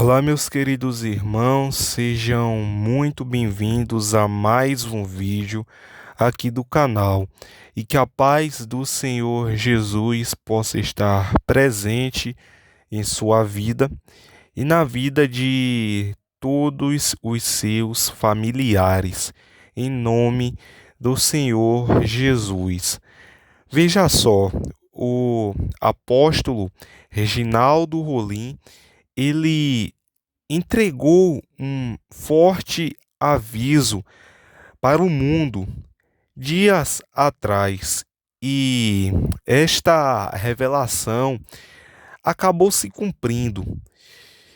Olá, meus queridos irmãos, sejam muito bem-vindos a mais um vídeo aqui do canal e que a paz do Senhor Jesus possa estar presente em sua vida e na vida de todos os seus familiares, em nome do Senhor Jesus. Veja só, o apóstolo Reginaldo Rolim, ele entregou um forte aviso para o mundo dias atrás. E esta revelação acabou se cumprindo.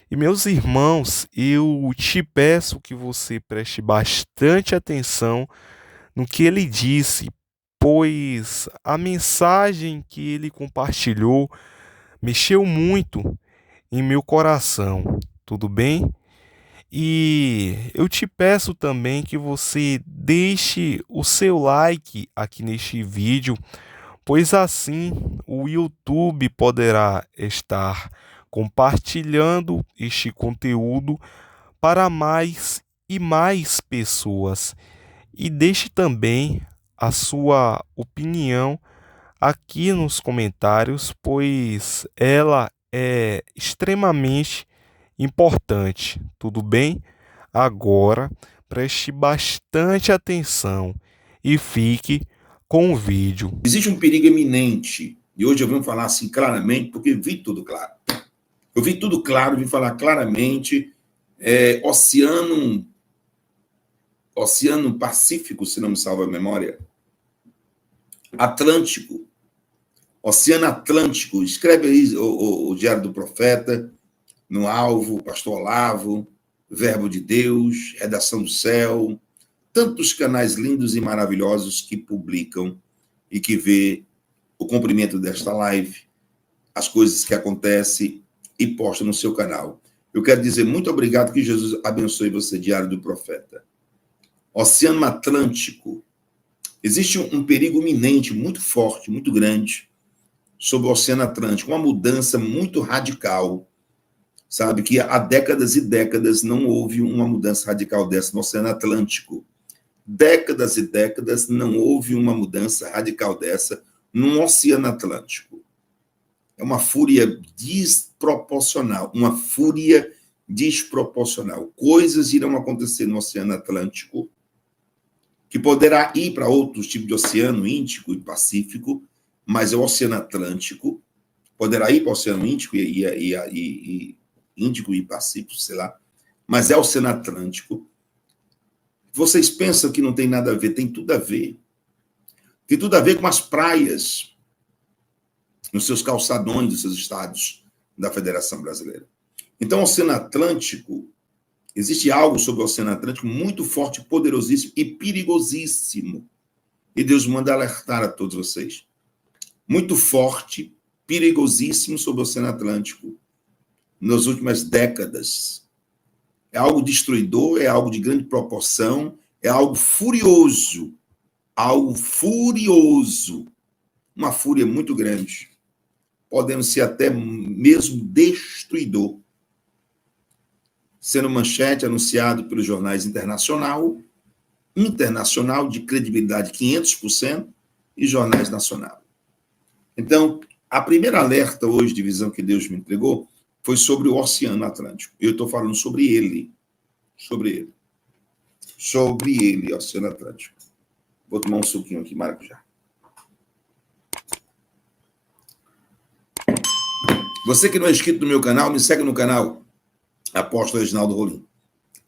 E meus irmãos, eu te peço que você preste bastante atenção no que ele disse, pois a mensagem que ele compartilhou mexeu muito em meu coração. Tudo bem? E eu te peço também que você deixe o seu like aqui neste vídeo, pois assim o YouTube poderá estar compartilhando este conteúdo para mais e mais pessoas. E deixe também a sua opinião aqui nos comentários, pois ela é extremamente importante, tudo bem? Agora preste bastante atenção e fique com o vídeo. Existe um perigo iminente, e hoje eu vim falar assim claramente, porque vi tudo claro. Eu vi tudo claro, vim falar claramente. Oceano Pacífico, se não me salva a memória. Atlântico. Oceano Atlântico. Escreve aí o Diário do Profeta, no Alvo, Pastor Olavo, Verbo de Deus, Redação do Céu, tantos canais lindos e maravilhosos que publicam e que vê o cumprimento desta live, as coisas que acontecem e posta no seu canal. Eu quero dizer muito obrigado, que Jesus abençoe você, Diário do Profeta. Oceano Atlântico. Existe um perigo iminente, muito forte, muito grande, sobre o Oceano Atlântico, uma mudança muito radical. Sabe que há décadas e décadas não houve uma mudança radical dessa no Oceano Atlântico. Décadas e décadas não houve uma mudança radical dessa no Oceano Atlântico. É uma fúria desproporcional, uma fúria desproporcional. Coisas irão acontecer no Oceano Atlântico que poderá ir para outros tipos de oceano, Índico e Pacífico, mas é o Oceano Atlântico, poderá ir para o Oceano Índico Índico e Pacífico, sei lá, mas é o Oceano Atlântico. Vocês pensam que não tem nada a ver? Tem tudo a ver. Tem tudo a ver com as praias nos seus calçadões dos seus estados da Federação Brasileira. Então, o Oceano Atlântico, existe algo sobre o Oceano Atlântico muito forte, poderosíssimo e perigosíssimo. E Deus manda alertar a todos vocês. Muito forte, perigosíssimo sobre o Oceano Atlântico nas últimas décadas. É algo destruidor, é algo de grande proporção, é algo furioso. Algo furioso. Uma fúria muito grande. Podendo ser até mesmo destruidor. Sendo manchete anunciado pelos jornais internacional de credibilidade 500% e jornais nacional. Então, a primeira alerta hoje de visão que Deus me entregou foi sobre o Oceano Atlântico. Eu estou falando sobre ele, Oceano Atlântico. Vou tomar um suquinho aqui, maracujá. Você que não é inscrito no meu canal, me segue no canal Apóstolo Reginaldo Rolim.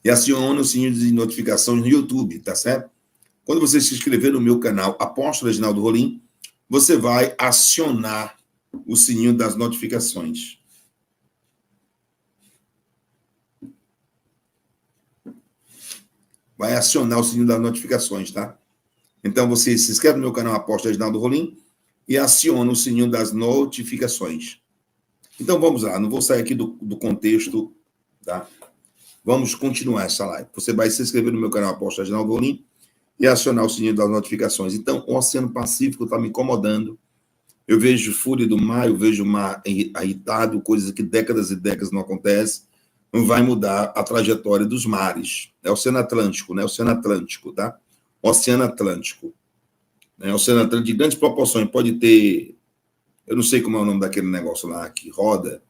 E aciona o sininho de notificações no YouTube, tá certo? Quando você se inscrever no meu canal Apóstolo Reginaldo Rolim, você vai acionar o sininho das notificações. Vai acionar o sininho das notificações, tá? Então, você se inscreve no meu canal Apóstolo Reginaldo Rolim e aciona o sininho das notificações. Então, vamos lá. Não vou sair aqui do contexto, tá? Vamos continuar essa live. Você vai se inscrever no meu canal Apóstolo Reginaldo Rolim e acionar o sininho das notificações. Então, o Oceano Pacífico está me incomodando. Eu vejo fúria do mar, eu vejo o mar irritado, coisas que décadas e décadas não acontecem. vai mudar a trajetória dos mares. É o Oceano Atlântico, né? O Oceano Atlântico, tá? Oceano Atlântico. O Oceano Atlântico de grandes proporções, pode ter, eu não sei como é o nome daquele negócio lá que roda,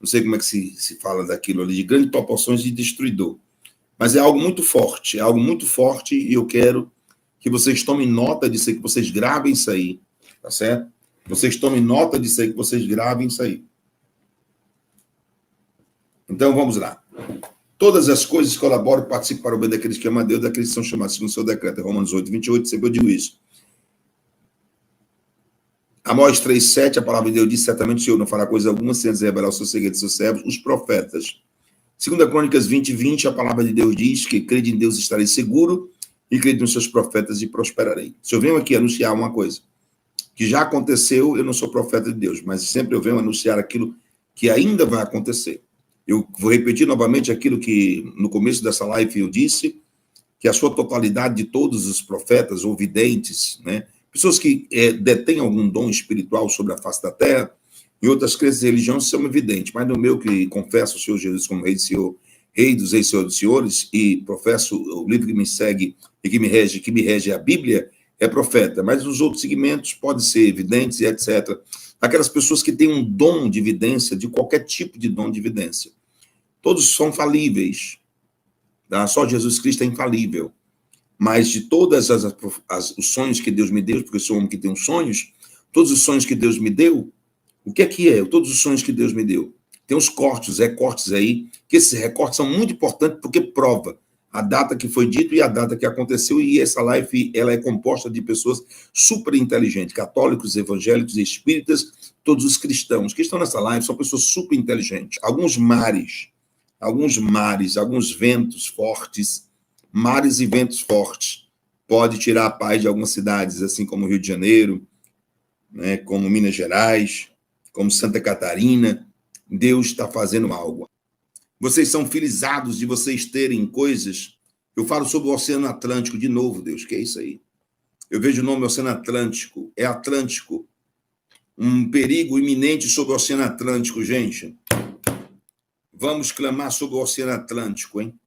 não sei como é que se fala daquilo ali, de grandes proporções de destruidor. Mas é algo muito forte, e eu quero que vocês tomem nota disso aí, que vocês gravem isso aí, tá certo? Vocês tomem nota disso aí, que vocês gravem isso aí. Então, vamos lá. Todas as coisas colaboram e participam para o bem daqueles que amam a Deus, daqueles que são chamados segundo o seu decreto. Romanos 8, 28, sempre eu digo isso. Amós 3,7, a palavra de Deus diz, certamente o Senhor não fará coisa alguma sem antes revelar o seu segredo de seus servos, os profetas. Segunda Crônicas 20, 20, a palavra de Deus diz que crede em Deus estarei seguro e crede nos seus profetas e prosperarei. Se eu venho aqui anunciar uma coisa que já aconteceu, eu não sou profeta de Deus, mas sempre eu venho anunciar aquilo que ainda vai acontecer. Eu vou repetir novamente aquilo que no começo dessa live eu disse, que a sua totalidade de todos os profetas ou videntes, né, pessoas que detêm algum dom espiritual sobre a face da terra, em outras crenças e religiões são evidentes, mas no meu que confesso o Senhor Jesus como Rei, Senhor, Rei dos Reis, Senhor dos Senhores, e professo o livro que me segue e que me rege é a Bíblia, é profeta, mas os outros segmentos podem ser evidentes e etc. Aquelas pessoas que têm um dom de evidência, de qualquer tipo de dom de evidência. Todos são falíveis. Tá? Só Jesus Cristo é infalível. Mas de todas os sonhos que Deus me deu, porque eu sou um homem que tem sonhos, todos os sonhos que Deus me deu, o que é? Todos os sonhos que Deus me deu. Tem uns recortes aí, que esses recortes são muito importantes porque prova a data que foi dito e a data que aconteceu, e essa live ela é composta de pessoas super inteligentes, católicos, evangélicos, espíritas, todos os cristãos que estão nessa live são pessoas super inteligentes. Alguns mares, alguns ventos fortes, mares e ventos fortes, pode tirar a paz de algumas cidades, assim como Rio de Janeiro, né, como Minas Gerais, como Santa Catarina. Deus está fazendo algo. Vocês são felizados de vocês terem coisas. Eu falo sobre o Oceano Atlântico de novo, Deus, que é isso aí? Eu vejo o nome Oceano Atlântico, é Atlântico. Um perigo iminente sobre o Oceano Atlântico, gente. Vamos clamar sobre o Oceano Atlântico, hein?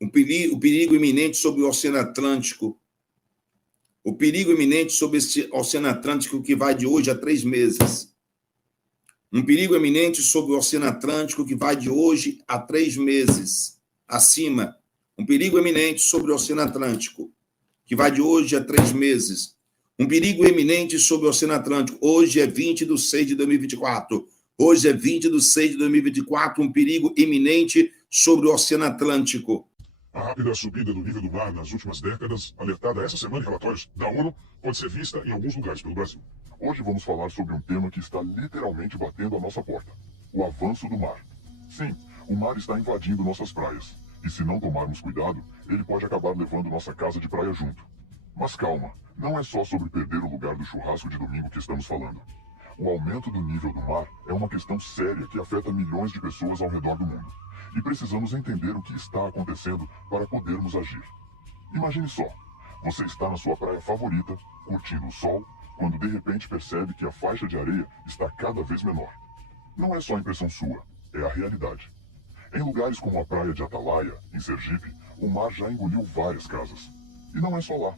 O perigo iminente sobre o Oceano Atlântico. O perigo iminente sobre esse Oceano Atlântico que vai de hoje a 3 meses. Um perigo iminente sobre o Oceano Atlântico que vai de hoje a 3 meses. Acima. Um perigo iminente sobre o Oceano Atlântico que vai de hoje a 3 meses. Um perigo iminente sobre o Oceano Atlântico. Hoje é 20 de 6 de 2024. Hoje é 20 de 6 de 2024. Um perigo iminente sobre o Oceano Atlântico. A rápida subida do nível do mar nas últimas décadas, alertada essa semana em relatórios da ONU, pode ser vista em alguns lugares pelo Brasil. Hoje vamos falar sobre um tema que está literalmente batendo à nossa porta: o avanço do mar. Sim, o mar está invadindo nossas praias. E se não tomarmos cuidado, ele pode acabar levando nossa casa de praia junto. Mas calma, não é só sobre perder o lugar do churrasco de domingo que estamos falando. O aumento do nível do mar é uma questão séria que afeta milhões de pessoas ao redor do mundo. E precisamos entender o que está acontecendo para podermos agir. Imagine só, você está na sua praia favorita, curtindo o sol, quando de repente percebe que a faixa de areia está cada vez menor. Não é só impressão sua, é a realidade. Em lugares como a praia de Atalaia, em Sergipe, o mar já engoliu várias casas. E não é só lá.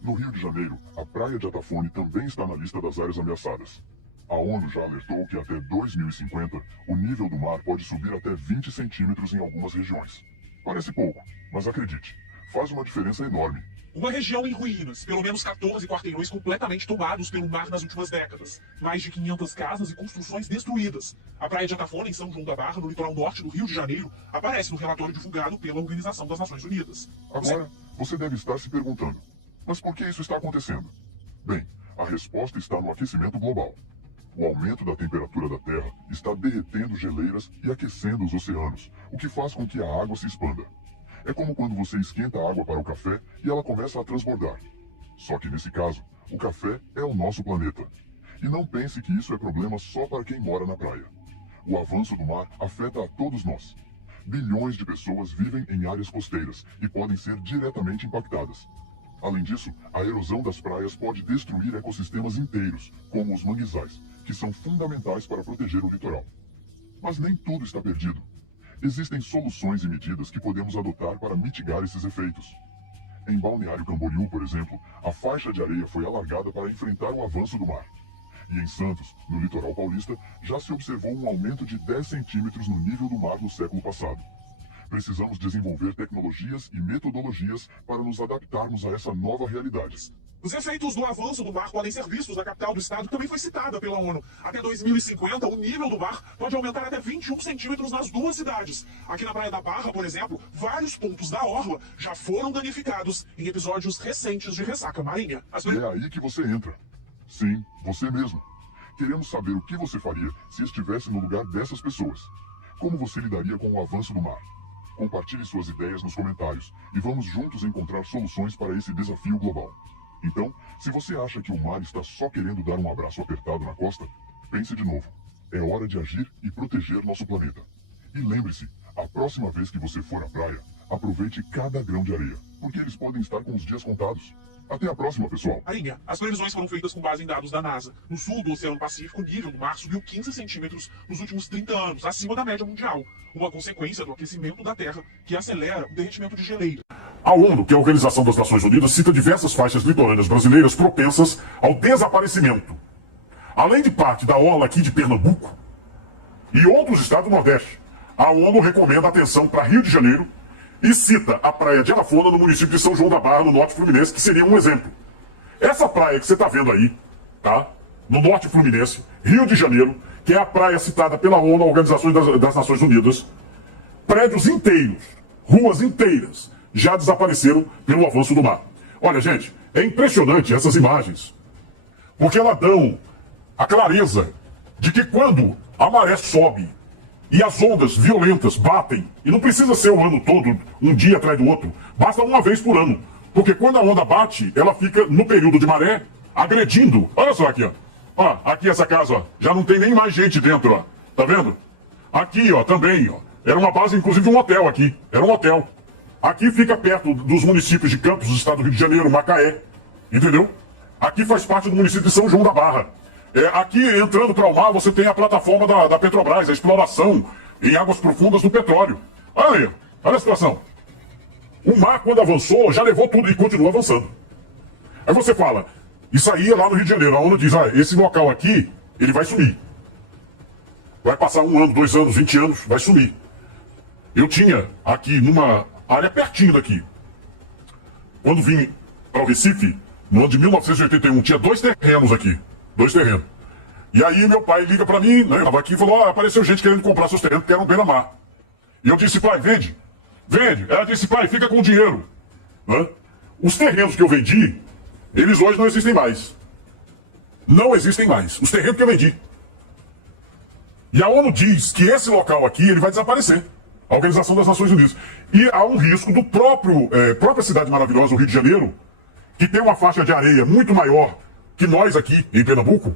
No Rio de Janeiro, a praia de Atafone também está na lista das áreas ameaçadas. A ONU já alertou que até 2050, o nível do mar pode subir até 20 centímetros em algumas regiões. Parece pouco, mas acredite, faz uma diferença enorme. Uma região em ruínas, pelo menos 14 quarteirões completamente tomados pelo mar nas últimas décadas. Mais de 500 casas e construções destruídas. A praia de Atafona, em São João da Barra, no litoral norte do Rio de Janeiro, aparece no relatório divulgado pela Organização das Nações Unidas. Agora, você deve estar se perguntando, mas por que isso está acontecendo? Bem, a resposta está no aquecimento global. O aumento da temperatura da Terra está derretendo geleiras e aquecendo os oceanos, o que faz com que a água se expanda. É como quando você esquenta a água para o café e ela começa a transbordar. Só que nesse caso, o café é o nosso planeta. E não pense que isso é problema só para quem mora na praia. O avanço do mar afeta a todos nós. Bilhões de pessoas vivem em áreas costeiras e podem ser diretamente impactadas. Além disso, a erosão das praias pode destruir ecossistemas inteiros, como os manguezais, que são fundamentais para proteger o litoral. Mas nem tudo está perdido. Existem soluções e medidas que podemos adotar para mitigar esses efeitos. Em Balneário Camboriú, por exemplo, a faixa de areia foi alargada para enfrentar o avanço do mar. E em Santos, no litoral paulista, já se observou um aumento de 10 centímetros no nível do mar no século passado. Precisamos desenvolver tecnologias e metodologias para nos adaptarmos a essa nova realidade. Os efeitos do avanço do mar podem ser vistos na capital do estado, que também foi citada pela ONU. Até 2050, o nível do mar pode aumentar até 21 centímetros nas duas cidades. Aqui na Praia da Barra, por exemplo, vários pontos da orla já foram danificados em episódios recentes de ressaca marinha. É aí que você entra. Sim, você mesmo. Queremos saber o que você faria se estivesse no lugar dessas pessoas. Como você lidaria com o avanço do mar? Compartilhe suas ideias nos comentários e vamos juntos encontrar soluções para esse desafio global. Então, se você acha que o mar está só querendo dar um abraço apertado na costa, pense de novo. É hora de agir e proteger nosso planeta. E lembre-se, a próxima vez que você for à praia, aproveite cada grão de areia, porque eles podem estar com os dias contados. Até a próxima, pessoal. Marinha, as previsões foram feitas com base em dados da NASA. No sul do Oceano Pacífico, o nível do mar subiu 15 centímetros nos últimos 30 anos, acima da média mundial. Uma consequência do aquecimento da Terra, que acelera o derretimento de geleiras. A ONU, que é a Organização das Nações Unidas, cita diversas faixas litorâneas brasileiras propensas ao desaparecimento. Além de parte da orla aqui de Pernambuco e outros estados do Nordeste, a ONU recomenda atenção para Rio de Janeiro e cita a praia de Arafona, no município de São João da Barra, no norte fluminense, que seria um exemplo. Essa praia que você está vendo aí, tá? No norte fluminense, Rio de Janeiro, que é a praia citada pela ONU, a Organização das Nações Unidas, prédios inteiros, ruas inteiras, já desapareceram pelo avanço do mar. Olha, gente, é impressionante essas imagens, porque elas dão a clareza de que quando a maré sobe e as ondas violentas batem, e não precisa ser o ano todo, um dia atrás do outro, basta uma vez por ano. Porque quando a onda bate, ela fica no período de maré, agredindo. Olha só aqui, ó. Ó, aqui essa casa, ó, já não tem nem mais gente dentro, ó. Tá vendo? Aqui, ó, também, ó. Era uma base, inclusive, de um hotel aqui. Era um hotel. Aqui fica perto dos municípios de Campos, do estado do Rio de Janeiro, Macaé. Entendeu? Aqui faz parte do município de São João da Barra. Aqui, entrando para o mar, você tem a plataforma da Petrobras, a exploração em águas profundas do petróleo. Olha aí, olha a situação. O mar, quando avançou, já levou tudo e continua avançando. Aí você fala, isso aí é lá no Rio de Janeiro. A ONU diz, esse local aqui, ele vai sumir. Vai passar 1 ano, 2 anos, 20 anos, vai sumir. Eu tinha aqui, numa área pertinho daqui, quando vim para o Recife, no ano de 1981, tinha 2 terrenos aqui. 2 terrenos. E aí meu pai liga pra mim, né, eu tava aqui e falou, apareceu gente querendo comprar seus terrenos, que eram beira-mar. E eu disse, pai, vende. Vende. Ela disse, pai, fica com o dinheiro. Né? Os terrenos que eu vendi, eles hoje não existem mais. Não existem mais. Os terrenos que eu vendi. E a ONU diz que esse local aqui, ele vai desaparecer. A Organização das Nações Unidas. E há um risco do própria cidade maravilhosa, o Rio de Janeiro, que tem uma faixa de areia muito maior que nós aqui em Pernambuco,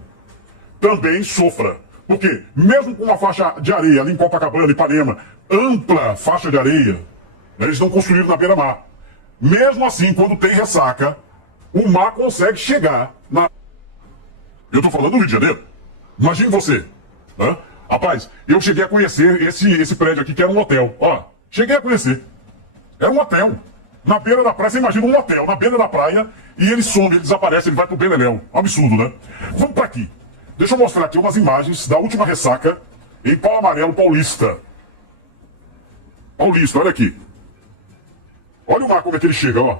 também sofra. Porque mesmo com uma faixa de areia ali em Copacabana, Ipanema, ampla faixa de areia, eles não construíram na beira-mar. Mesmo assim, quando tem ressaca, o mar consegue chegar na... Eu estou falando do Rio de Janeiro. Imagine você. Né? Rapaz, eu cheguei a conhecer esse prédio aqui, que era um hotel. Ó, cheguei a conhecer. Era um hotel. Na beira da praia, você imagina um hotel na beira da praia, e ele some, ele desaparece, ele vai pro Beleléu. Absurdo, né? Vamos para aqui. Deixa eu mostrar aqui umas imagens da última ressaca em Pau Amarelo Paulista. Paulista, olha aqui. Olha o mar como é que ele chega, ó.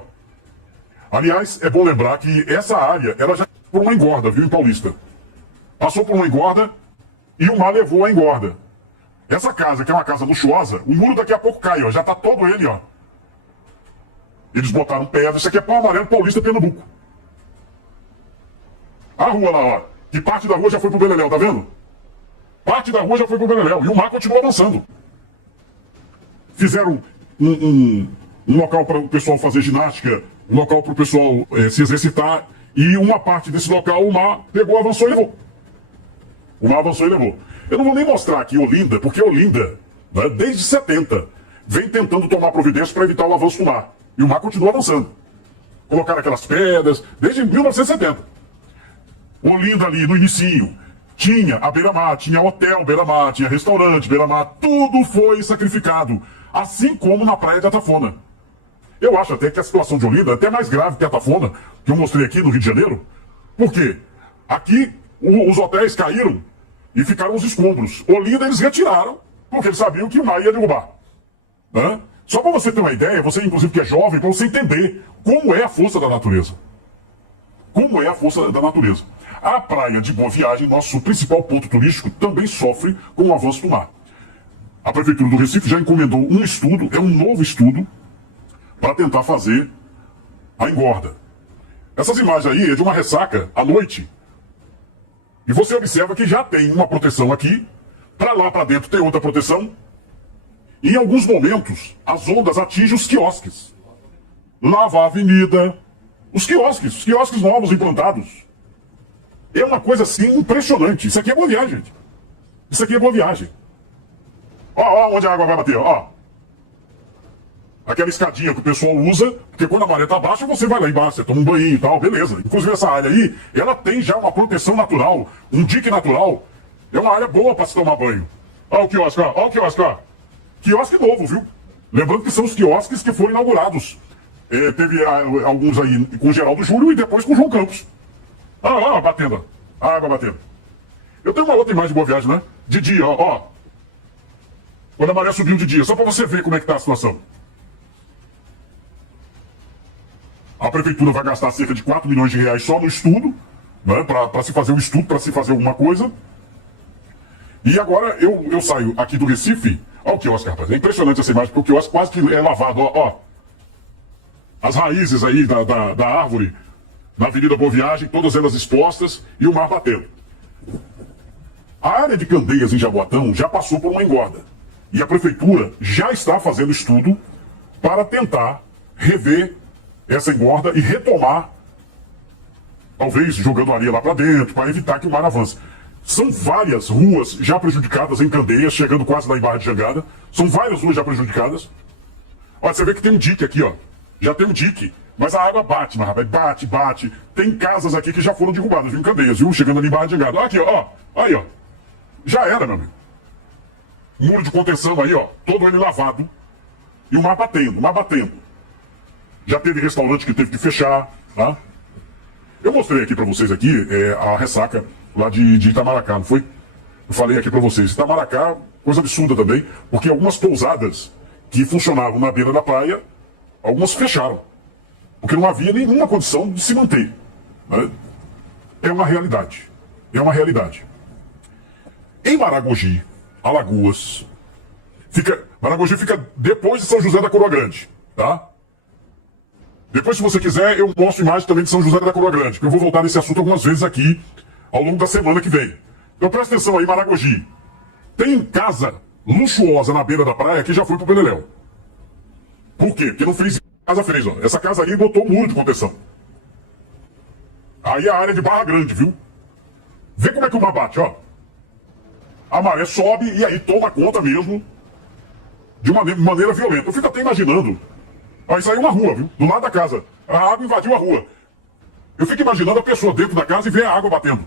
Aliás, é bom lembrar que essa área, ela já passou por uma engorda, viu, em Paulista. Passou por uma engorda e o mar levou a engorda. Essa casa, que é uma casa luxuosa, o muro daqui a pouco cai, ó. Já tá todo ele, ó. Eles botaram pedra, isso aqui é Pau Amarelo Paulista, Pernambuco. A rua lá, ó. Que parte da rua já foi pro Beleléu, tá vendo? Parte da rua já foi pro Beleléu. E o mar continua avançando. Fizeram um local para o pessoal fazer ginástica, um local para o pessoal se exercitar. E uma parte desse local o mar pegou, avançou e levou. O mar avançou e levou. Eu não vou nem mostrar aqui Olinda, porque Olinda, né, desde 70, vem tentando tomar providências para evitar o avanço do mar. E o mar continua avançando. Colocaram aquelas pedras, desde 1970. Olinda ali, no inicinho, tinha a beira-mar, tinha hotel beira-mar, tinha restaurante beira-mar, tudo foi sacrificado. Assim como na praia de Atafona. Eu acho até que a situação de Olinda é até mais grave que a Atafona, que eu mostrei aqui no Rio de Janeiro. Por quê? Aqui os hotéis caíram e ficaram os escombros. Olinda eles retiraram, porque eles sabiam que o mar ia derrubar. Né? Só para você ter uma ideia, você inclusive que é jovem, para você entender como é a força da natureza. Como é a força da natureza. A praia de Boa Viagem, nosso principal ponto turístico, também sofre com o avanço do mar. A Prefeitura do Recife já encomendou um estudo, é um novo estudo, para tentar fazer a engorda. Essas imagens aí é de uma ressaca à noite. E você observa que já tem uma proteção aqui, para lá para dentro tem outra proteção. E em alguns momentos, as ondas atingem os quiosques. Lava a avenida, os quiosques novos implantados. É uma coisa assim impressionante. Isso aqui é Boa Viagem, gente. Isso aqui é Boa Viagem. Ó, onde a água vai bater, ó. Aquela escadinha que o pessoal usa, porque quando a maré tá baixa, você vai lá embaixo, você toma um banho e tal, beleza. Inclusive essa área aí, ela tem já uma proteção natural, um dique natural. É uma área boa para se tomar banho. Ó o quiosque, ó o quiosque, ó. Quiosque novo, viu? Lembrando que são os quiosques que foram inaugurados. Teve alguns aí com o Geraldo Júlio e depois com o João Campos. Ó, batendo. A água batendo. Eu tenho uma outra imagem de Boa Viagem, né? De dia, ó. Quando a maré subiu de dia, só para você ver como é que tá a situação. A prefeitura vai gastar cerca de 4 milhões de reais só no estudo, né? Para se fazer um estudo, para se fazer alguma coisa. E agora eu saio aqui do Recife. Ó o quiosque, rapaz. É impressionante essa imagem, porque o quiosque quase que é lavado, ó. As raízes aí da árvore na Avenida Boa Viagem, todas elas expostas e o mar batendo. A área de Candeias em Jaboatão já passou por uma engorda. E a prefeitura já está fazendo estudo para tentar rever essa engorda e retomar, talvez jogando areia lá para dentro, para evitar que o mar avance. São várias ruas já prejudicadas em Candeias, chegando quase lá em Barra de Jangada. São várias ruas já prejudicadas. Olha, você vê que tem um dique aqui, ó. Já tem um dique. Mas a água bate, mas rapaz, bate. Tem casas aqui que já foram derrubadas, viu, em Candeias, viu? Chegando ali em Barra de Jangada. Olha aqui, ó. Aí, ó. Já era, meu amigo. Muro de contenção aí, ó. Todo ele lavado. E o mar batendo. Já teve restaurante que teve que fechar, tá? Eu mostrei aqui pra vocês aqui a ressaca lá de Itamaracá, não foi? Eu falei aqui pra vocês. Itamaracá, coisa absurda também, porque algumas pousadas que funcionavam na beira da praia, algumas fecharam. Porque não havia nenhuma condição de se manter. Né? É uma realidade. Em Maragogi, Alagoas, Maragogi fica depois de São José da Coroa Grande, tá? Depois, se você quiser, eu mostro imagem também de São José da Coroa Grande, que eu vou voltar nesse assunto algumas vezes aqui ao longo da semana que vem. Então presta atenção aí, Maragogi. Tem casa luxuosa na beira da praia que já foi pro Beleléu. Por quê? Porque não fez casa fez, ó. Essa casa aí botou um muro de contenção. Aí a área de Barra Grande, viu? Vê como é que o mar bate, ó. A maré sobe e aí toma conta mesmo de uma maneira violenta. Eu fico até imaginando. Ó, isso aí é uma rua, viu? Do lado da casa. A água invadiu a rua. Eu fico imaginando a pessoa dentro da casa e ver a água batendo.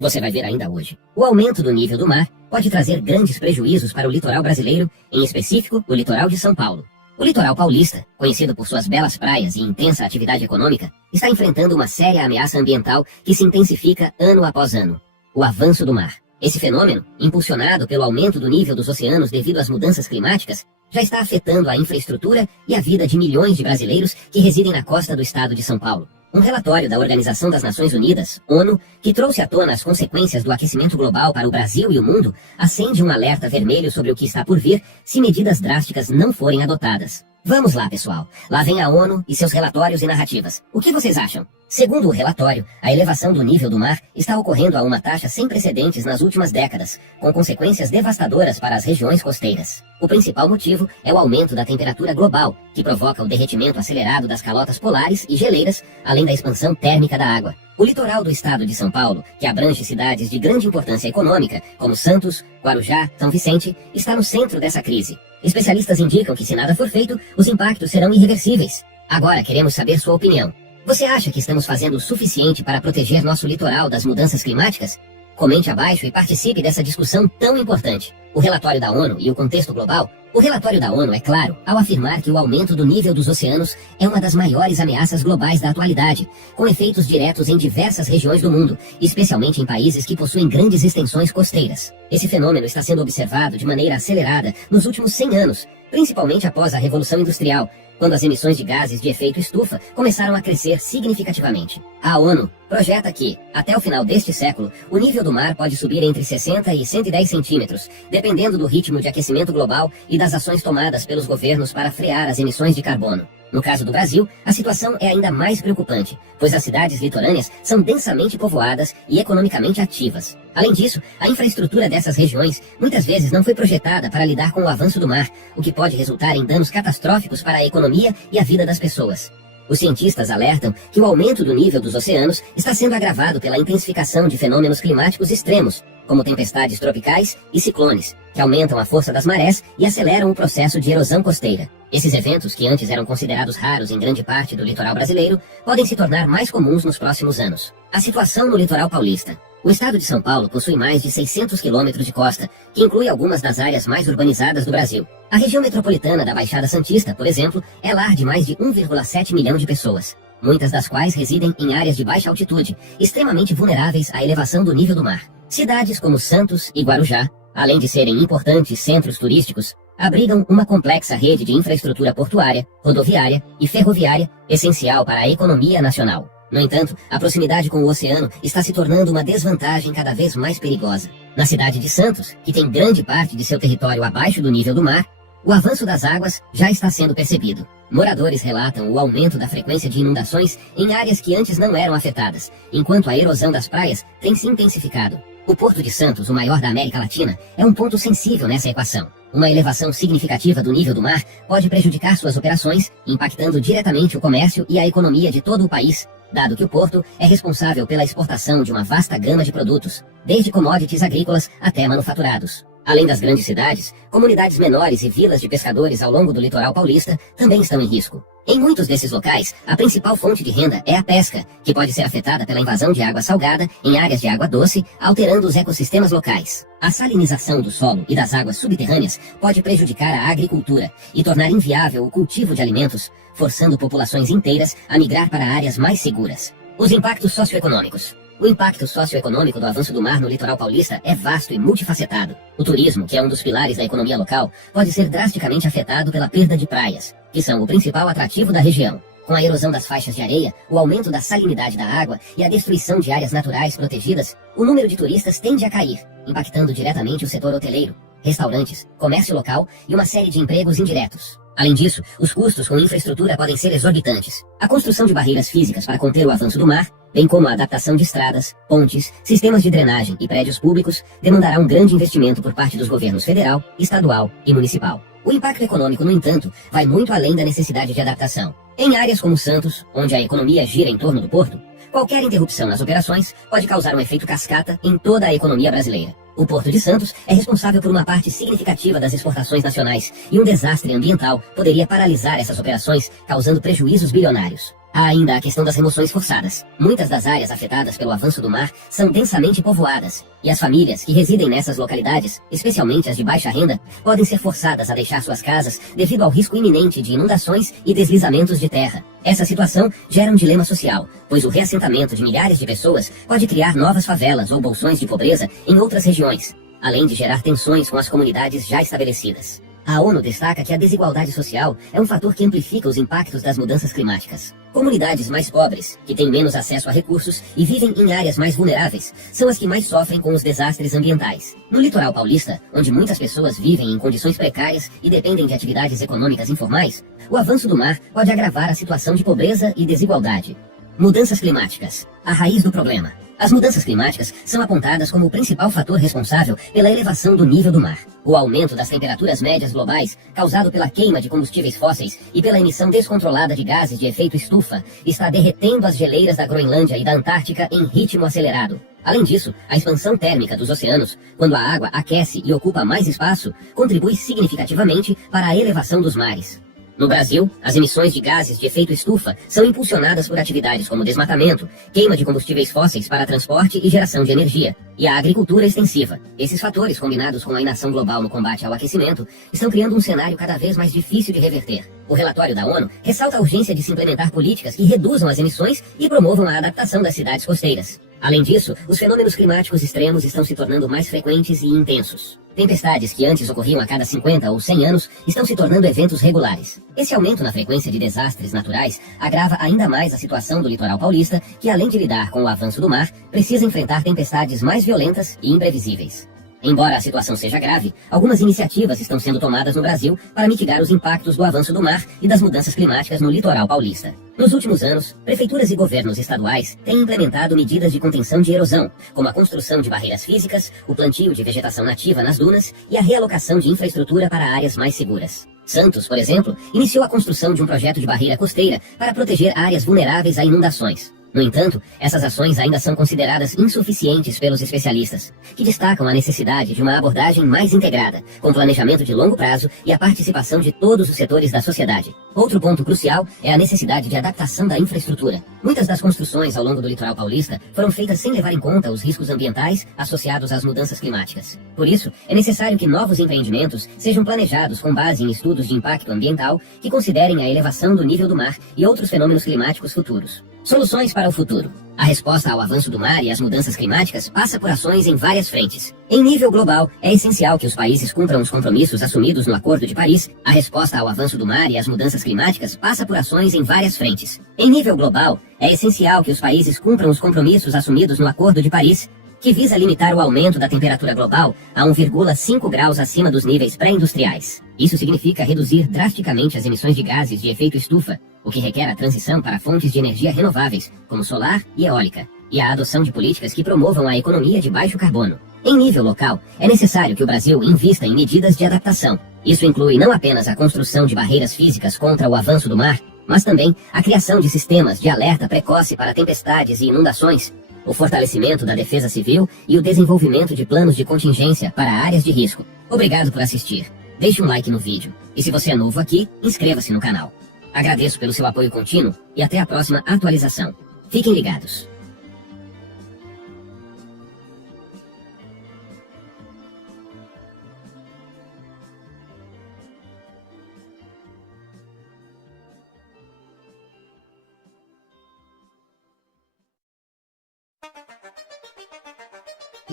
Você vai ver ainda hoje. O aumento do nível do mar pode trazer grandes prejuízos para o litoral brasileiro, em específico o litoral de São Paulo. O litoral paulista, conhecido por suas belas praias e intensa atividade econômica, está enfrentando uma séria ameaça ambiental que se intensifica ano após ano: o avanço do mar. Esse fenômeno, impulsionado pelo aumento do nível dos oceanos devido às mudanças climáticas, já está afetando a infraestrutura e a vida de milhões de brasileiros que residem na costa do estado de São Paulo. Um relatório da Organização das Nações Unidas, ONU, que trouxe à tona as consequências do aquecimento global para o Brasil e o mundo, acende um alerta vermelho sobre o que está por vir se medidas drásticas não forem adotadas. Vamos lá, pessoal. Lá vem a ONU e seus relatórios e narrativas. O que vocês acham? Segundo o relatório, a elevação do nível do mar está ocorrendo a uma taxa sem precedentes nas últimas décadas, com consequências devastadoras para as regiões costeiras. O principal motivo é o aumento da temperatura global, que provoca o derretimento acelerado das calotas polares e geleiras, além da expansão térmica da água. O litoral do estado de São Paulo, que abrange cidades de grande importância econômica, como Santos, Guarujá, São Vicente, está no centro dessa crise. Especialistas indicam que, se nada for feito, os impactos serão irreversíveis. Agora queremos saber sua opinião. Você acha que estamos fazendo o suficiente para proteger nosso litoral das mudanças climáticas? Comente abaixo e participe dessa discussão tão importante. O relatório da ONU e o contexto global. O relatório da ONU é claro ao afirmar que o aumento do nível dos oceanos é uma das maiores ameaças globais da atualidade, com efeitos diretos em diversas regiões do mundo, especialmente em países que possuem grandes extensões costeiras. Esse fenômeno está sendo observado de maneira acelerada nos últimos 100 anos, principalmente após a Revolução Industrial, quando as emissões de gases de efeito estufa começaram a crescer significativamente. A ONU projeta que, até o final deste século, o nível do mar pode subir entre 60 e 110 centímetros, dependendo do ritmo de aquecimento global e das ações tomadas pelos governos para frear as emissões de carbono. No caso do Brasil, a situação é ainda mais preocupante, pois as cidades litorâneas são densamente povoadas e economicamente ativas. Além disso, a infraestrutura dessas regiões muitas vezes não foi projetada para lidar com o avanço do mar, o que pode resultar em danos catastróficos para a economia e a vida das pessoas. Os cientistas alertam que o aumento do nível dos oceanos está sendo agravado pela intensificação de fenômenos climáticos extremos, como tempestades tropicais e ciclones, que aumentam a força das marés e aceleram o processo de erosão costeira. Esses eventos, que antes eram considerados raros em grande parte do litoral brasileiro, podem se tornar mais comuns nos próximos anos. A situação no litoral paulista. O estado de São Paulo possui mais de 600 quilômetros de costa, que inclui algumas das áreas mais urbanizadas do Brasil. A região metropolitana da Baixada Santista, por exemplo, é lar de mais de 1,7 milhão de pessoas, muitas das quais residem em áreas de baixa altitude, extremamente vulneráveis à elevação do nível do mar. Cidades como Santos e Guarujá, além de serem importantes centros turísticos, abrigam uma complexa rede de infraestrutura portuária, rodoviária e ferroviária essencial para a economia nacional. No entanto, a proximidade com o oceano está se tornando uma desvantagem cada vez mais perigosa. Na cidade de Santos, que tem grande parte de seu território abaixo do nível do mar, o avanço das águas já está sendo percebido. Moradores relatam o aumento da frequência de inundações em áreas que antes não eram afetadas, enquanto a erosão das praias tem se intensificado. O Porto de Santos, o maior da América Latina, é um ponto sensível nessa equação. Uma elevação significativa do nível do mar pode prejudicar suas operações, impactando diretamente o comércio e a economia de todo o país, dado que o porto é responsável pela exportação de uma vasta gama de produtos, desde commodities agrícolas até manufaturados. Além das grandes cidades, comunidades menores e vilas de pescadores ao longo do litoral paulista também estão em risco. Em muitos desses locais, a principal fonte de renda é a pesca, que pode ser afetada pela invasão de água salgada em áreas de água doce, alterando os ecossistemas locais. A salinização do solo e das águas subterrâneas pode prejudicar a agricultura e tornar inviável o cultivo de alimentos, forçando populações inteiras a migrar para áreas mais seguras. Os impactos socioeconômicos. O impacto socioeconômico do avanço do mar no litoral paulista é vasto e multifacetado. O turismo, que é um dos pilares da economia local, pode ser drasticamente afetado pela perda de praias, que são o principal atrativo da região. Com a erosão das faixas de areia, o aumento da salinidade da água e a destruição de áreas naturais protegidas, o número de turistas tende a cair, impactando diretamente o setor hoteleiro, restaurantes, comércio local e uma série de empregos indiretos. Além disso, os custos com infraestrutura podem ser exorbitantes. A construção de barreiras físicas para conter o avanço do mar, bem como a adaptação de estradas, pontes, sistemas de drenagem e prédios públicos, demandará um grande investimento por parte dos governos federal, estadual e municipal. O impacto econômico, no entanto, vai muito além da necessidade de adaptação. Em áreas como Santos, onde a economia gira em torno do porto, qualquer interrupção nas operações pode causar um efeito cascata em toda a economia brasileira. O Porto de Santos é responsável por uma parte significativa das exportações nacionais e um desastre ambiental poderia paralisar essas operações, causando prejuízos bilionários. Há ainda a questão das remoções forçadas. Muitas das áreas afetadas pelo avanço do mar são densamente povoadas, e as famílias que residem nessas localidades, especialmente as de baixa renda, podem ser forçadas a deixar suas casas devido ao risco iminente de inundações e deslizamentos de terra. Essa situação gera um dilema social, pois o reassentamento de milhares de pessoas pode criar novas favelas ou bolsões de pobreza em outras regiões, além de gerar tensões com as comunidades já estabelecidas. A ONU destaca que a desigualdade social é um fator que amplifica os impactos das mudanças climáticas. Comunidades mais pobres, que têm menos acesso a recursos e vivem em áreas mais vulneráveis, são as que mais sofrem com os desastres ambientais. No litoral paulista, onde muitas pessoas vivem em condições precárias e dependem de atividades econômicas informais, o avanço do mar pode agravar a situação de pobreza e desigualdade. Mudanças climáticas. A raiz do problema. As mudanças climáticas são apontadas como o principal fator responsável pela elevação do nível do mar. O aumento das temperaturas médias globais, causado pela queima de combustíveis fósseis e pela emissão descontrolada de gases de efeito estufa, está derretendo as geleiras da Groenlândia e da Antártica em ritmo acelerado. Além disso, a expansão térmica dos oceanos, quando a água aquece e ocupa mais espaço, contribui significativamente para a elevação dos mares. No Brasil, as emissões de gases de efeito estufa são impulsionadas por atividades como desmatamento, queima de combustíveis fósseis para transporte e geração de energia, e a agricultura extensiva. Esses fatores, combinados com a inação global no combate ao aquecimento, estão criando um cenário cada vez mais difícil de reverter. O relatório da ONU ressalta a urgência de se implementar políticas que reduzam as emissões e promovam a adaptação das cidades costeiras. Além disso, os fenômenos climáticos extremos estão se tornando mais frequentes e intensos. Tempestades que antes ocorriam a cada 50 ou 100 anos estão se tornando eventos regulares. Esse aumento na frequência de desastres naturais agrava ainda mais a situação do litoral paulista, que além de lidar com o avanço do mar, precisa enfrentar tempestades mais violentas e imprevisíveis. Embora a situação seja grave, algumas iniciativas estão sendo tomadas no Brasil para mitigar os impactos do avanço do mar e das mudanças climáticas no litoral paulista. Nos últimos anos, prefeituras e governos estaduais têm implementado medidas de contenção de erosão, como a construção de barreiras físicas, o plantio de vegetação nativa nas dunas e a realocação de infraestrutura para áreas mais seguras. Santos, por exemplo, iniciou a construção de um projeto de barreira costeira para proteger áreas vulneráveis a inundações. No entanto, essas ações ainda são consideradas insuficientes pelos especialistas, que destacam a necessidade de uma abordagem mais integrada, com planejamento de longo prazo e a participação de todos os setores da sociedade. Outro ponto crucial é a necessidade de adaptação da infraestrutura. Muitas das construções ao longo do litoral paulista foram feitas sem levar em conta os riscos ambientais associados às mudanças climáticas. Por isso, é necessário que novos empreendimentos sejam planejados com base em estudos de impacto ambiental que considerem a elevação do nível do mar e outros fenômenos climáticos futuros. Soluções para o futuro. A resposta ao avanço do mar e às mudanças climáticas passa por ações em várias frentes. Em nível global, é essencial que os países cumpram os compromissos assumidos no Acordo de Paris. A resposta ao avanço do mar e às mudanças climáticas passa por ações em várias frentes. Em nível global, é essencial que os países cumpram os compromissos assumidos no Acordo de Paris, que visa limitar o aumento da temperatura global a 1,5 graus acima dos níveis pré-industriais. Isso significa reduzir drasticamente as emissões de gases de efeito estufa, o que requer a transição para fontes de energia renováveis, como solar e eólica, e a adoção de políticas que promovam a economia de baixo carbono. Em nível local, é necessário que o Brasil invista em medidas de adaptação. Isso inclui não apenas a construção de barreiras físicas contra o avanço do mar, mas também a criação de sistemas de alerta precoce para tempestades e inundações, o fortalecimento da defesa civil e o desenvolvimento de planos de contingência para áreas de risco. Obrigado por assistir. Deixe um like no vídeo. E se você é novo aqui, inscreva-se no canal. Agradeço pelo seu apoio contínuo e até a próxima atualização. Fiquem ligados.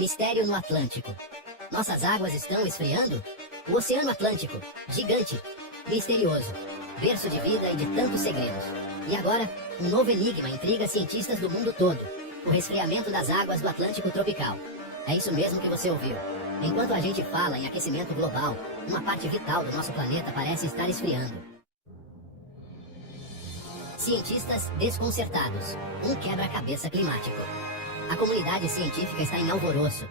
Mistério no Atlântico. Nossas águas estão esfriando? O Oceano Atlântico, gigante, misterioso, berço de vida e de tantos segredos. E agora, um novo enigma intriga cientistas do mundo todo: o resfriamento das águas do Atlântico tropical. É isso mesmo que você ouviu. Enquanto a gente fala em aquecimento global, uma parte vital do nosso planeta parece estar esfriando. Cientistas desconcertados. Um quebra-cabeça climático. A comunidade científica está em alvoroço.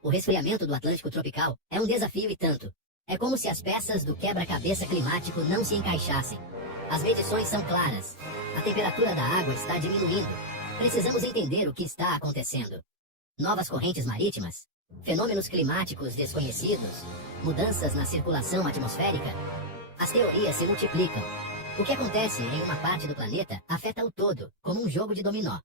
O resfriamento do Atlântico tropical é um desafio e tanto. É como se as peças do quebra-cabeça climático não se encaixassem. As medições são claras. A temperatura da água está diminuindo. Precisamos entender o que está acontecendo. Novas correntes marítimas? Fenômenos climáticos desconhecidos? Mudanças na circulação atmosférica? As teorias se multiplicam. O que acontece em uma parte do planeta afeta o todo, como um jogo de dominó.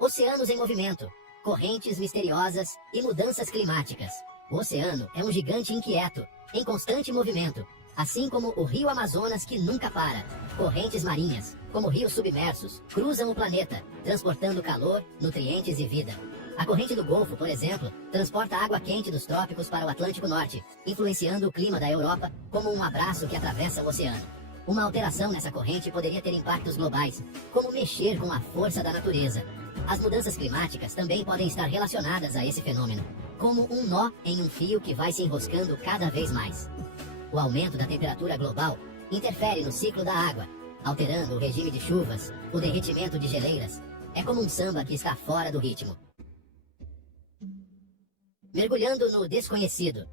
Oceanos em movimento, correntes misteriosas e mudanças climáticas. O oceano é um gigante inquieto, em constante movimento, assim como o rio Amazonas que nunca para. Correntes marinhas, como rios submersos, cruzam o planeta, transportando calor, nutrientes e vida. A corrente do Golfo, por exemplo, transporta água quente dos trópicos para o Atlântico Norte, influenciando o clima da Europa como um abraço que atravessa o oceano. Uma alteração nessa corrente poderia ter impactos globais, como mexer com a força da natureza. As mudanças climáticas também podem estar relacionadas a esse fenômeno, como um nó em um fio que vai se enroscando cada vez mais. O aumento da temperatura global interfere no ciclo da água, alterando o regime de chuvas, o derretimento de geleiras. É como um samba que está fora do ritmo. Mergulhando no desconhecido.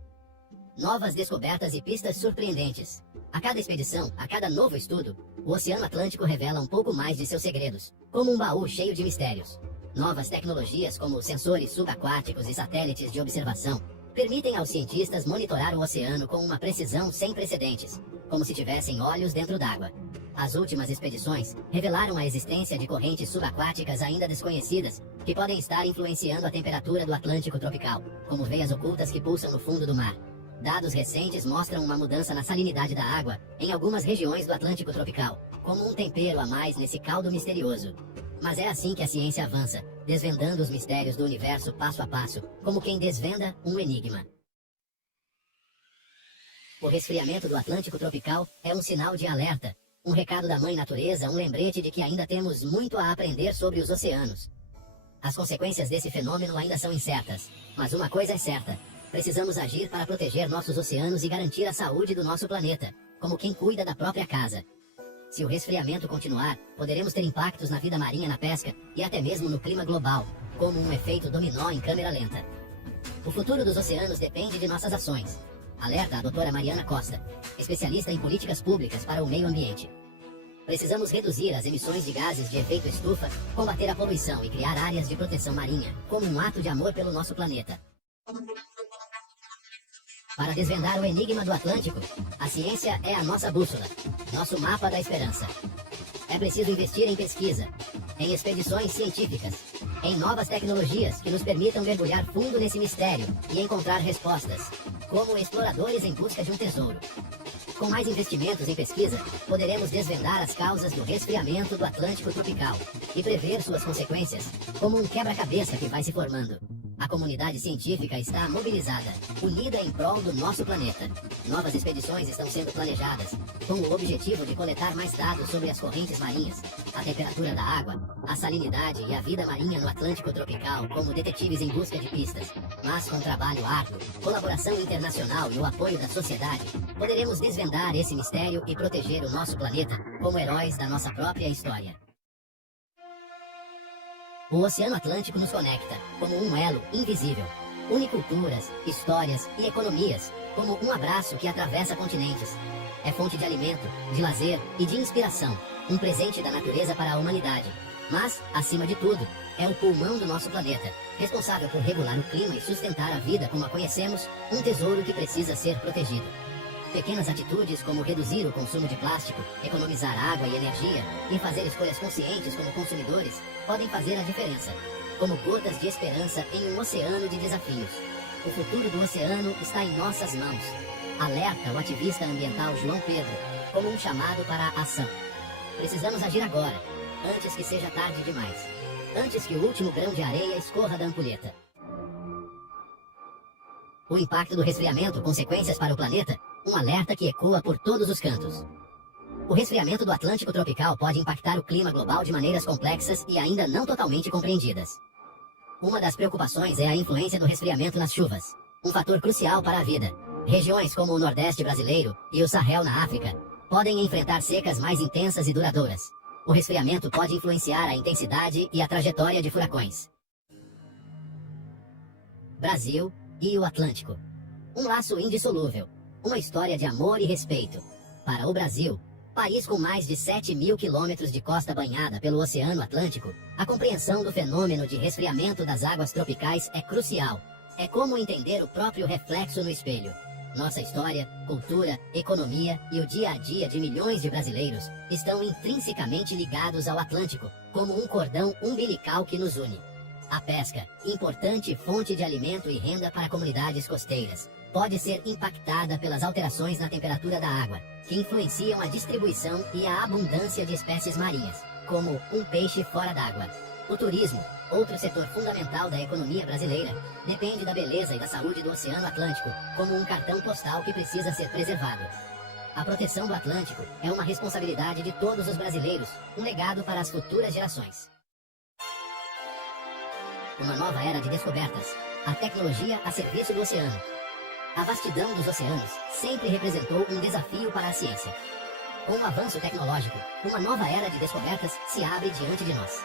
Novas descobertas e pistas surpreendentes. A cada expedição, a cada novo estudo, o Oceano Atlântico revela um pouco mais de seus segredos, como um baú cheio de mistérios. Novas tecnologias como sensores subaquáticos e satélites de observação permitem aos cientistas monitorar o oceano com uma precisão sem precedentes, como se tivessem olhos dentro d'água. As últimas expedições revelaram a existência de correntes subaquáticas ainda desconhecidas que podem estar influenciando a temperatura do Atlântico tropical, como veias ocultas que pulsam no fundo do mar. Dados recentes mostram uma mudança na salinidade da água em algumas regiões do Atlântico tropical, como um tempero a mais nesse caldo misterioso. Mas é assim que a ciência avança, desvendando os mistérios do universo passo a passo, como quem desvenda um enigma. O resfriamento do Atlântico tropical é um sinal de alerta, um recado da Mãe Natureza, um lembrete de que ainda temos muito a aprender sobre os oceanos. As consequências desse fenômeno ainda são incertas, mas uma coisa é certa: precisamos agir para proteger nossos oceanos e garantir a saúde do nosso planeta, como quem cuida da própria casa. Se o resfriamento continuar, poderemos ter impactos na vida marinha, na pesca e até mesmo no clima global, como um efeito dominó em câmera lenta. O futuro dos oceanos depende de nossas ações, alerta a doutora Mariana Costa, especialista em políticas públicas para o meio ambiente. Precisamos reduzir as emissões de gases de efeito estufa, combater a poluição e criar áreas de proteção marinha, como um ato de amor pelo nosso planeta. Para desvendar o enigma do Atlântico, a ciência é a nossa bússola, nosso mapa da esperança. É preciso investir em pesquisa, em expedições científicas, em novas tecnologias que nos permitam mergulhar fundo nesse mistério e encontrar respostas, como exploradores em busca de um tesouro. Com mais investimentos em pesquisa, poderemos desvendar as causas do resfriamento do Atlântico tropical e prever suas consequências, como um quebra-cabeça que vai se formando. A comunidade científica está mobilizada, unida em prol do nosso planeta. Novas expedições estão sendo planejadas, com o objetivo de coletar mais dados sobre as correntes marinhas, a temperatura da água, a salinidade e a vida marinha no Atlântico tropical, como detetives em busca de pistas. Mas com trabalho árduo, colaboração internacional e o apoio da sociedade, poderemos desvendar esse mistério e proteger o nosso planeta como heróis da nossa própria história. O Oceano Atlântico nos conecta, como um elo invisível. Une culturas, histórias e economias, como um abraço que atravessa continentes. É fonte de alimento, de lazer e de inspiração, um presente da natureza para a humanidade. Mas, acima de tudo, é o pulmão do nosso planeta, responsável por regular o clima e sustentar a vida como a conhecemos, um tesouro que precisa ser protegido. Pequenas atitudes como reduzir o consumo de plástico, economizar água e energia e fazer escolhas conscientes como consumidores podem fazer a diferença, como gotas de esperança em um oceano de desafios. O futuro do oceano está em nossas mãos. Alerta o ativista ambiental João Pedro, como um chamado para a ação. Precisamos agir agora, antes que seja tarde demais. Antes que o último grão de areia escorra da ampulheta. O impacto do resfriamento, consequências para o planeta, um alerta que ecoa por todos os cantos. O resfriamento do Atlântico tropical pode impactar o clima global de maneiras complexas e ainda não totalmente compreendidas. Uma das preocupações é a influência do resfriamento nas chuvas, um fator crucial para a vida. Regiões como o Nordeste brasileiro e o Sahel na África podem enfrentar secas mais intensas e duradouras. O resfriamento pode influenciar a intensidade e a trajetória de furacões. Brasil e o Atlântico. Um laço indissolúvel. Uma história de amor e respeito. Para o Brasil, país com mais de 7.000 quilômetros de costa banhada pelo Oceano Atlântico, a compreensão do fenômeno de resfriamento das águas tropicais é crucial. É como entender o próprio reflexo no espelho. Nossa história, cultura, economia e o dia a dia de milhões de brasileiros estão intrinsecamente ligados ao Atlântico, como um cordão umbilical que nos une. A pesca, importante fonte de alimento e renda para comunidades costeiras, pode ser impactada pelas alterações na temperatura da água, que influenciam a distribuição e a abundância de espécies marinhas, como um peixe fora d'água. O turismo, outro setor fundamental da economia brasileira, depende da beleza e da saúde do Oceano Atlântico, como um cartão postal que precisa ser preservado. A proteção do Atlântico é uma responsabilidade de todos os brasileiros, um legado para as futuras gerações. Uma nova era de descobertas, a tecnologia a serviço do oceano. A vastidão dos oceanos sempre representou um desafio para a ciência. Com o avanço tecnológico, uma nova era de descobertas se abre diante de nós.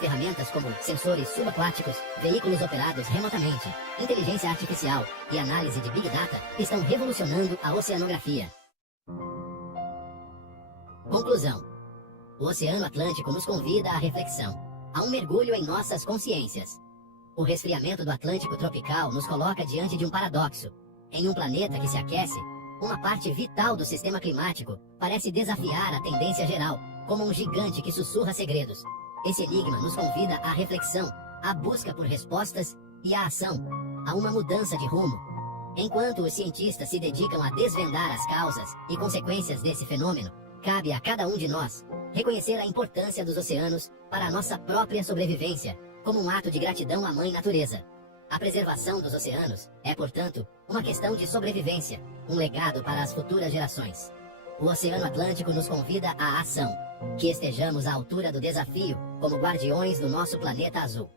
Ferramentas como sensores subaquáticos, veículos operados remotamente, inteligência artificial e análise de Big Data estão revolucionando a oceanografia. Conclusão. O Oceano Atlântico nos convida à reflexão, a um mergulho em nossas consciências. O resfriamento do Atlântico tropical nos coloca diante de um paradoxo. Em um planeta que se aquece, uma parte vital do sistema climático parece desafiar a tendência geral, como um gigante que sussurra segredos. Esse enigma nos convida à reflexão, à busca por respostas e à ação, a uma mudança de rumo. Enquanto os cientistas se dedicam a desvendar as causas e consequências desse fenômeno, cabe a cada um de nós reconhecer a importância dos oceanos para a nossa própria sobrevivência, como um ato de gratidão à Mãe Natureza. A preservação dos oceanos é, portanto, uma questão de sobrevivência, um legado para as futuras gerações. O Oceano Atlântico nos convida à ação, que estejamos à altura do desafio como guardiões do nosso planeta azul.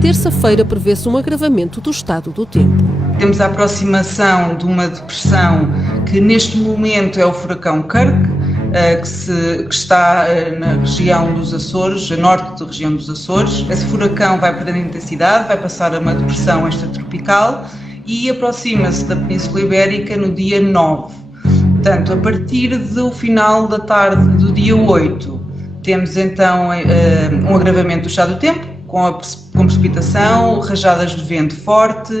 Terça-feira prevê-se um agravamento do estado do tempo. Temos a aproximação de uma depressão que neste momento é o furacão Kirk, que está na região dos Açores, a norte da região dos Açores. Esse furacão vai perder intensidade, vai passar a uma depressão extratropical e aproxima-se da Península Ibérica no dia 9. Portanto, a partir do final da tarde do dia 8, temos então um agravamento do estado do tempo, com precipitação, rajadas de vento forte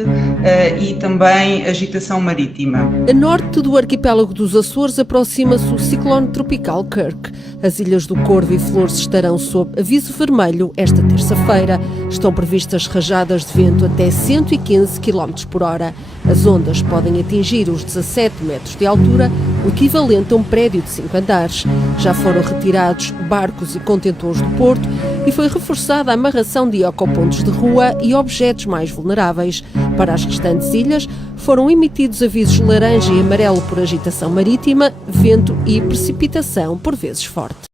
e também agitação marítima. A norte do arquipélago dos Açores aproxima-se o ciclone tropical Kirk. As ilhas do Corvo e Flores estarão sob aviso vermelho esta terça-feira. Estão previstas rajadas de vento até 115 km por hora. As ondas podem atingir os 17 metros de altura, o equivalente a um prédio de 5 andares. Já foram retirados barcos e contentores do porto e foi reforçada a amarração de ecopontos de rua e objetos mais vulneráveis. Para as restantes ilhas, foram emitidos avisos laranja e amarelo por agitação marítima, vento e precipitação, por vezes forte.